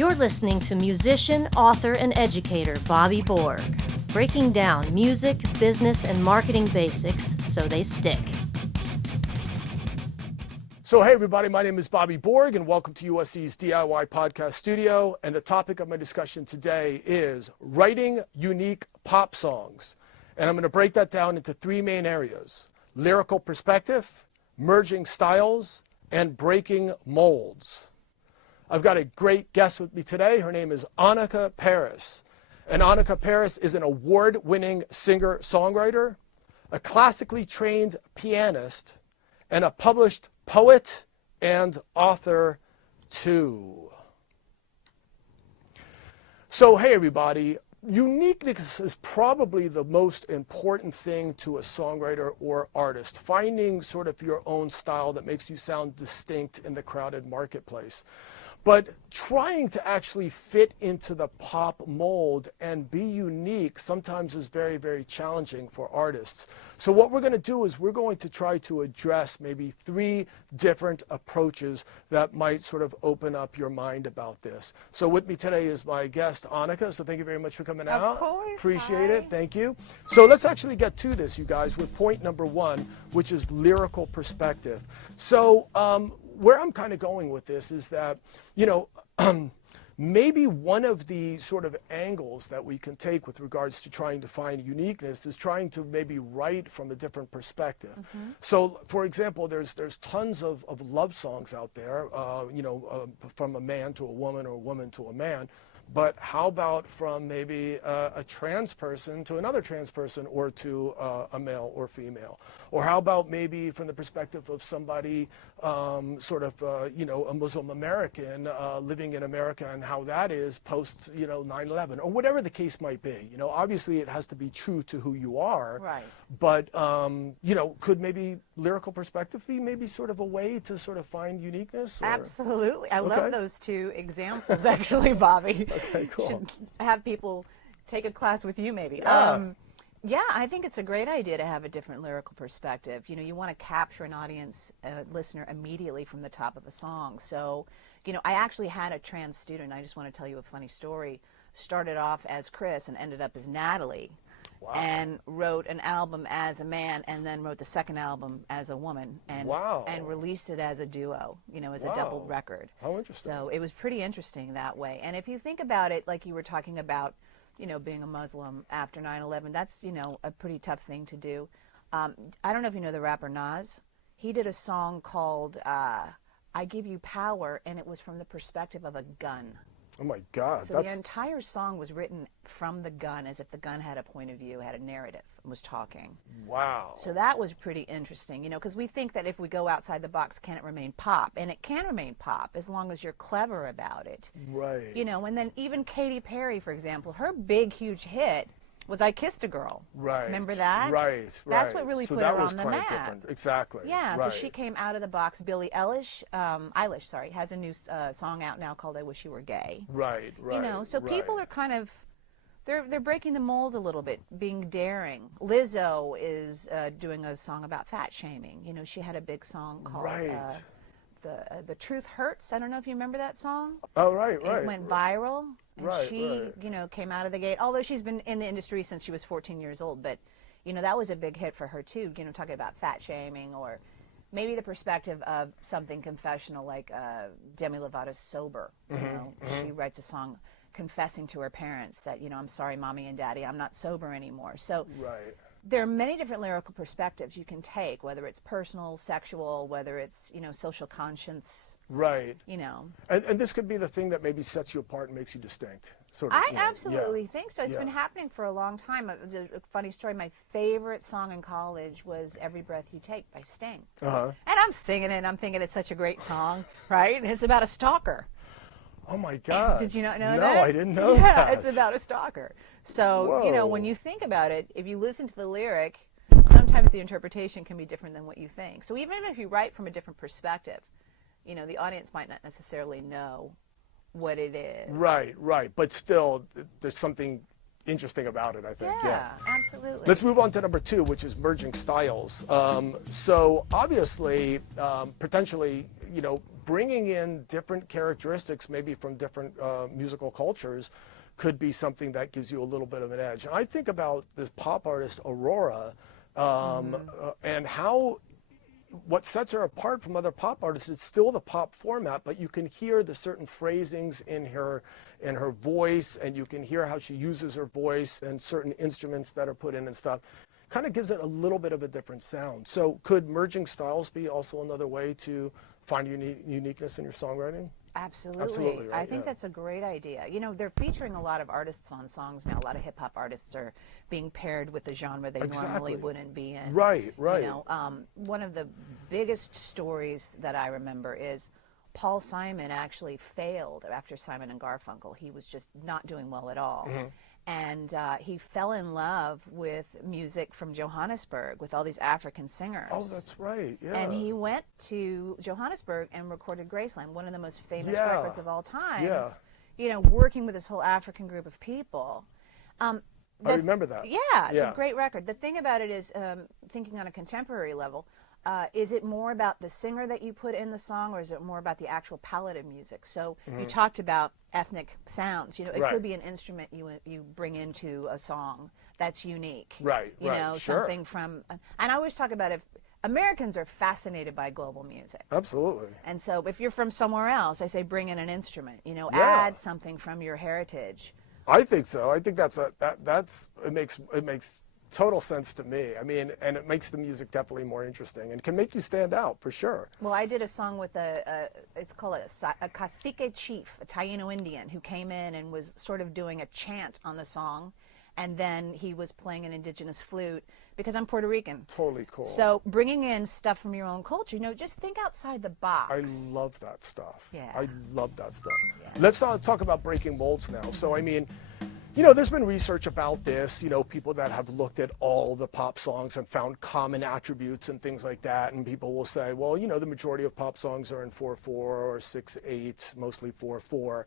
You're listening to musician, author, and educator Bobby Borg, breaking down music, business, and marketing basics so they stick. So hey everybody, my name is Bobby Borg and welcome to USC's DIY podcast studio. And the topic of my discussion today is writing unique pop songs. And I'm going to break that down into three main areas: lyrical perspective, merging styles, and breaking molds. I've got a great guest with me today. Her name is Anika Paris. And Anika Paris is an award-winning singer-songwriter, a classically trained pianist, and a published poet and author too. So hey everybody, uniqueness is probably the most important thing to a songwriter or artist, finding sort of your own style that makes you sound distinct in the crowded marketplace. But trying to actually fit into the pop mold and be unique sometimes is very, very challenging for artists. So what we're going to do is we're going to try to address maybe three different approaches that might sort of open up your mind about this. So with me today is my guest, Anika. So thank you very much for coming out. Of course. Appreciate Hi. it. Thank you. So let's actually get to this, you guys, with point number one, which is lyrical perspective. So where I'm kind of going with this is that, you know, maybe one of the sort of angles that we can take with regards to trying to find uniqueness is trying to maybe write from a different perspective. Mm-hmm. So, for example, there's tons of love songs out there, from a man to a woman or a woman to a man. But how about from maybe a trans person to another trans person, or to a male or female? Or how about maybe from the perspective of somebody a Muslim American living in America, and how that is post 9/11, or whatever the case might be. You know, obviously it has to be true to who you are. Right. But could maybe lyrical perspective be maybe sort of a way to sort of find uniqueness? Or? Absolutely. I love those two examples, actually, Bobby. Okay, cool. Should have people take a class with you, maybe. Yeah. I think it's a great idea to have a different lyrical perspective. You know, you want to capture an audience, listener immediately from the top of a song. So, I actually had a trans student. I just want to tell you a funny story. Started off as Chris and ended up as Natalie. Wow. And wrote an album as a man, and then wrote the second album as a woman, and wow. and released it as a duo, as a double record. How interesting. So it was pretty interesting that way. And if you think about it, like you were talking about, being a Muslim after 9/11, that's, a pretty tough thing to do. I don't know if you know the rapper Nas. He did a song called I Give You Power, and it was from the perspective of a gun. Oh my God. So the entire song was written from the gun, as if the gun had a point of view, had a narrative, and was talking. Wow. So that was pretty interesting, because we think that if we go outside the box, can it remain pop? And it can remain pop as long as you're clever about it. Right. And then even Katy Perry, for example, her big, huge hit was I Kissed a Girl. Right. Remember that? Right. That's what really put her on the map. Different. Exactly. Yeah, right. so she came out of the box. Billie Eilish, has a new song out now called I Wish You Were Gay. Right, right. So people are kind of, they're breaking the mold a little bit, being daring. Lizzo is doing a song about fat shaming. She had a big song called The Truth Hurts. I don't know if you remember that song. Oh, right. It went viral. And she, right. Came out of the gate, although she's been in the industry since she was 14 years old. But, that was a big hit for her, too, talking about fat shaming, or maybe the perspective of something confessional like Demi Lovato's Sober. She writes a song confessing to her parents that, I'm sorry, Mommy and Daddy, I'm not sober anymore. So right. There are many different lyrical perspectives you can take, whether it's personal, sexual, whether it's, social conscience. Right. And this could be the thing that maybe sets you apart and makes you distinct. Sort of, I absolutely think so. It's been Yeah. happening for a long time. A funny story, my favorite song in college was Every Breath You Take by Sting. Uh-huh. And I'm singing it, and I'm thinking it's such a great song, right? And it's about a stalker. Oh my God. Did you not know no, that? No, I didn't know yeah, that. It's about a stalker. So, Whoa. when you think about it, if you listen to the lyric, sometimes the interpretation can be different than what you think. So even if you write from a different perspective, the audience might not necessarily know what it is. Right. But still, there's something interesting about it, I think. Yeah, absolutely. Let's move on to number 2, which is merging styles. So obviously, potentially, bringing in different characteristics, maybe from different musical cultures, could be something that gives you a little bit of an edge. And I think about this pop artist Aurora, and how what sets her apart from other pop artists is still the pop format, but you can hear the certain phrasings in her voice, and you can hear how she uses her voice and certain instruments that are put in and stuff. Kind of gives it a little bit of a different sound. So could merging styles be also another way to find uniqueness in your songwriting? Absolutely. Right, I think that's a great idea. They're featuring a lot of artists on songs now. A lot of hip hop artists are being paired with a genre they normally wouldn't be in. Right. One of the biggest stories that I remember is Paul Simon actually failed after Simon and Garfunkel. He was just not doing well at all. And he fell in love with music from Johannesburg, with all these African singers. Oh, that's right, yeah. And he went to Johannesburg and recorded Graceland, one of the most famous records of all time. Working with this whole African group of people. I remember that. Yeah, it's a great record. The thing about it is, thinking on a contemporary level, is it more about the singer that you put in the song, or is it more about the actual palette of music? So you talked about ethnic sounds. It could be an instrument you bring into a song that's unique. Something from. And I always talk about if Americans are fascinated by global music. Absolutely. And so if you're from somewhere else, I say bring in an instrument. Add something from your heritage. I think so. I think it makes total sense to me. I mean, and it makes the music definitely more interesting and can make you stand out for sure. Well, I did a song with it's called a cacique chief, a Taino Indian, who came in and was sort of doing a chant on the song, and then he was playing an indigenous flute because I'm Puerto Rican. Totally cool. So bringing in stuff from your own culture, just think outside the box. I love that stuff. Yeah. I love that stuff. Yeah. Let's talk about breaking molds now. So, I mean, there's been research about this, people that have looked at all the pop songs and found common attributes and things like that. And people will say, well, the majority of pop songs are in 4/4 or 6/8, mostly 4/4.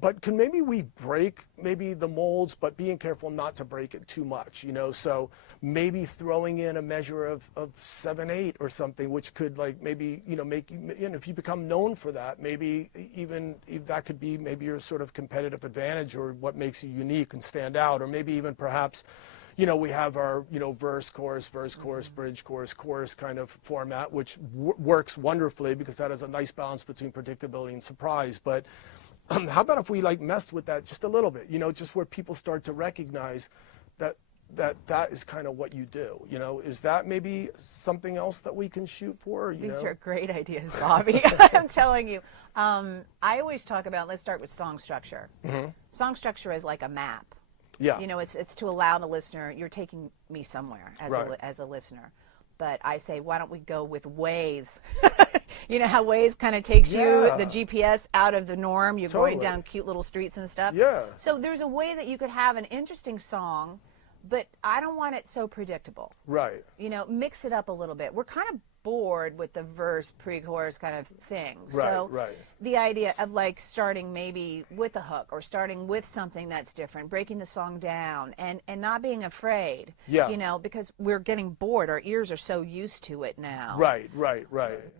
But can maybe we break the molds, but being careful not to break it too much, so maybe throwing in a measure of 7/8 or something, which could maybe, make you, if you become known for that, maybe even if that could be maybe your sort of competitive advantage or what makes you unique and stand out, or maybe even perhaps, we have our, verse, chorus, bridge, chorus kind of format, which works wonderfully because that has a nice balance between predictability and surprise. But how about if we messed with that just a little bit, just where people start to recognize that is kind of what you do, is that maybe something else that we can shoot for? These are great ideas, Bobby. I'm telling you. I always talk about, let's start with song structure. Song structure is like a map. Yeah. It's to allow the listener, you're taking me somewhere as a listener. But I say, why don't we go with Waze? You know how Waze kind of takes you, the GPS, out of the norm. You're going down cute little streets and stuff. Yeah. So there's a way that you could have an interesting song, but I don't want it so predictable. Right. Mix it up a little bit. We're kind of bored with the verse, pre-chorus kind of thing. Right, so right. The idea of starting maybe with a hook or starting with something that's different, breaking the song down and not being afraid. Yeah. Because we're getting bored. Our ears are so used to it now. Right.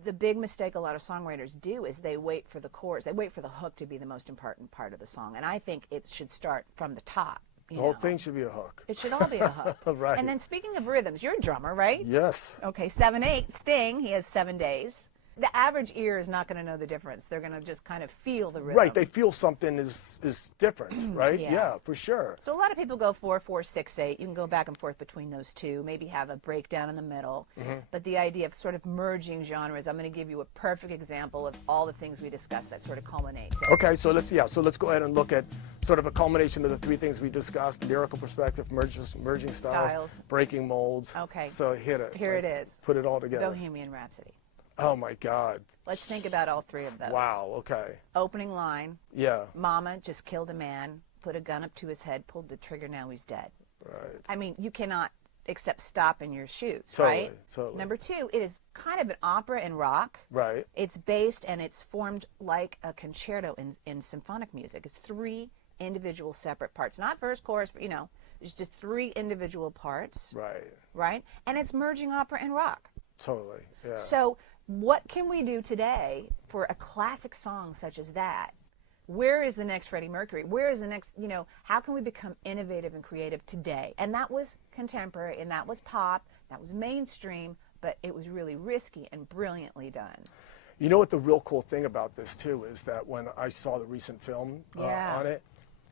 The big mistake a lot of songwriters do is they wait for the chorus. They wait for the hook to be the most important part of the song. And I think it should start from the top. The whole thing should be a hook. It should all be a hook. Right. And then speaking of rhythms, you're a drummer, right? Yes. Okay, 7/8, Sting, he has 7 days. The average ear is not going to know the difference. They're going to just kind of feel the rhythm. Right, they feel something is different, right? Yeah, for sure. So a lot of people go 4/4, 6/8. You can go back and forth between those two, maybe have a breakdown in the middle. But the idea of sort of merging genres, I'm going to give you a perfect example of all the things we discussed that sort of culminates. Okay, so let's go ahead and look at sort of a culmination of the 3 things we discussed: lyrical perspective, merging styles, breaking molds. Okay. So hit it. Here it is. Put it all together. Bohemian Rhapsody. Oh my God. Let's think about all 3 of those. Wow, okay. Opening line. Yeah. Mama just killed a man, put a gun up to his head, pulled the trigger, now he's dead. Right. I mean, you cannot except stop in your shoes, Totally, right? totally. Number 2, it is kind of an opera and rock. Right. It's based and it's formed like a concerto in symphonic music. It's 3 individual separate parts, not verse, chorus, you know, it's just 3 individual parts. Right. Right? And it's merging opera and rock. Totally. Yeah. So what can we do today for a classic song such as that? Where is the next Freddie Mercury? Where is the next, you know, how can we become innovative and creative today? And that was contemporary, and that was pop, that was mainstream, but it was really risky and brilliantly done. You know what the real cool thing about this too is that when I saw the recent film on it,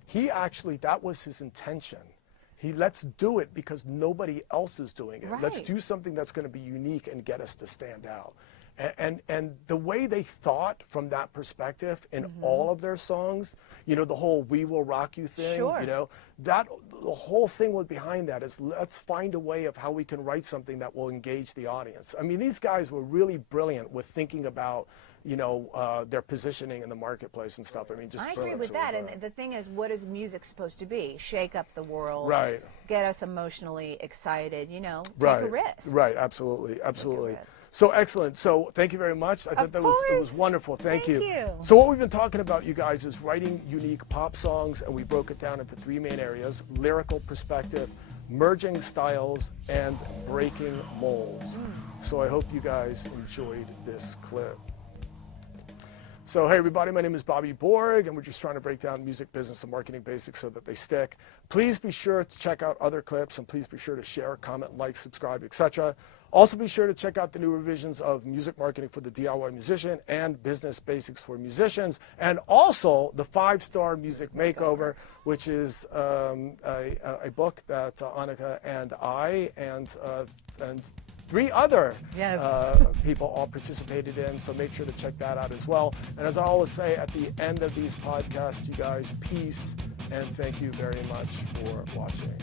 he actually, that was his intention. Let's do it because nobody else is doing it. Right. Let's do something that's going to be unique and get us to stand out. And the way they thought from that perspective in all of their songs, you know, the whole "We Will Rock You" thing, Sure. you know, that the whole thing was behind that is let's find a way of how we can write something that will engage the audience. I mean, these guys were really brilliant with thinking about, you know, their positioning in the marketplace and stuff. I mean, just I agree with that. And the thing is, what is music supposed to be? Shake up the world. Right. Get us emotionally excited, you know, take Right. a risk. Right, absolutely, absolutely. risk. So excellent. So thank you very much. I thought that was it was course. wonderful. Thank Thank you. you. So what we've been talking about, you guys, is writing unique pop songs, and we broke it down into 3 main areas: lyrical perspective, merging styles, and breaking molds. So I hope you guys enjoyed this clip. So hey everybody, my name is Bobby Borg, and we're just trying to break down music, business, and marketing basics so that they stick. Please be sure to check out other clips, and please be sure to share, comment, like, subscribe, etc. Also be sure to check out the new revisions of Music Marketing for the DIY Musician and Business Basics for Musicians, and also the 5-Star Music Makeover, which is a book that Anika and I and 3 other people all participated in, so make sure to check that out as well. And as I always say at the end of these podcasts, you guys, peace, and thank you very much for watching.